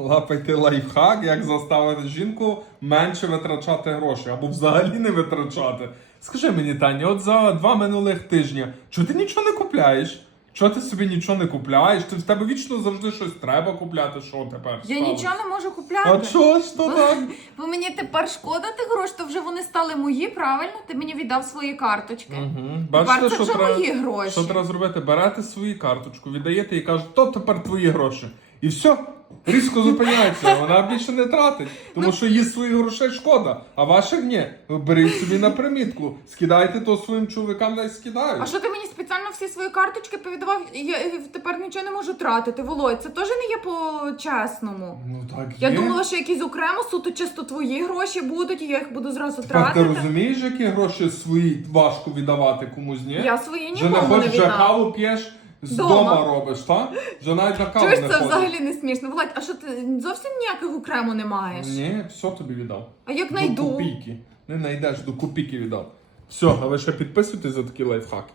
Лапайте лайфхак, як заставити жінку менше витрачати гроші або взагалі не витрачати. Скажи мені, Таня, от за два минулих тижня, чого ти нічого не купляєш? Чого ти собі нічого не купляєш? Ти в тебе вічно завжди щось треба купляти. Що тепер? Я сталося? нічого не можу купляти. А чого ж то так? Бо мені тепер шкода тих грошей, то вже вони стали мої, правильно? Ти мені віддав свої карточки. Угу. Тепер це вже мої гроші. Що треба зробити? Берете свою карточку, віддаєте і кажете, то тепер твої гроші. І все, різко зупиняється, вона більше не тратить, тому Ну. що їй своїх грошей шкода, а ваших ні. Ви Беріть собі на примітку, скидайте то своїм чоловікам, не скидають. А що ти мені спеціально всі свої карточки повідавав? Я тепер нічого не можу тратити. Володь, це теж не є по-чесному. Ну так Я є. думала, що якісь окремо суто чисто твої гроші будуть, і я їх буду зразу Тепер ти розумієш, які гроші свої важко віддавати комусь, ні? Я свої Вже не нікому не хочеш, віддам. каву п'єш, з Дома. дома робиш, так? Вже навіть на каву Чуєш, не це ходиш. взагалі не смішно. Володь, а що ти зовсім ніяких окремо не маєш? Ні, все тобі віддав. А як До найду? копійки. Не знайдеш, до копійки віддав. Все, а ви ще підписуйтесь за такі лайфхаки.